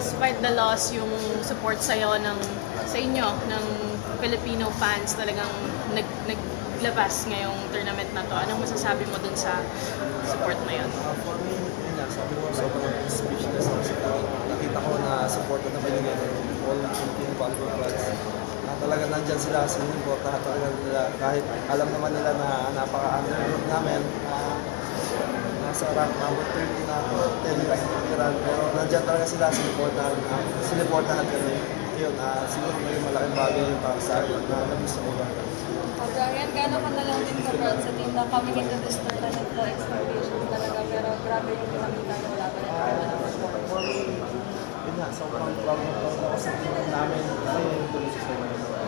despite the loss, yung support sa'yo sa inyo, ng Filipino fans talagang naglabas ngayong tournament na to. Anong masasabi mo dun sa support na yun? For me, yun nga, sabi ko, sobrang speechless ako. Nakita ko na support na binigay ng all Filipino volleyball fans. Talaga nandyan sila, sinuportahan talaga nila. Kahit alam naman nila na napaka-underdog namin. Nasa rank number 30 na ako, 10 years na pero nandyan talaga sila, sinuportahan kami. Yun, siguro may malaking bagay yung para sa akin na nagusto ko ba. Brian, gano'n ka na lang din ka-proud sa team na coming into this tournament po expectations talaga, pero grabe yung pinakita yung laban. For me, yun nga, sobrang proud ako sa team namin.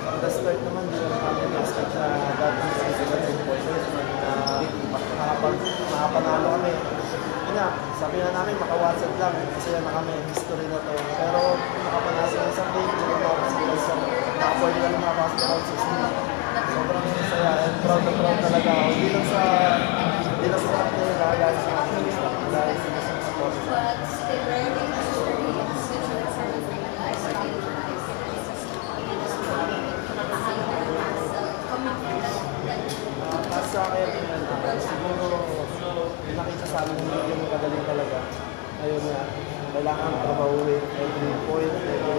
Ang the start naman, di naman namin na-expect na dating sa isa ng pointers na makapanalo kami. Yun nga, sabi na namin maka-WhatsApp lang, masaya na kami, history na to. Pero makapanalo ng isang game, hindi ko makapoy nila ng mga basketball system. Sobrang masaya and proud na proud talaga ako. Hindi lang sa akin nila, dahil sa mga dahil sa mga support. Sa akin, siguro nakita sa amin yung magaling talaga. Ayun nga, kailangan trabahuin every point, every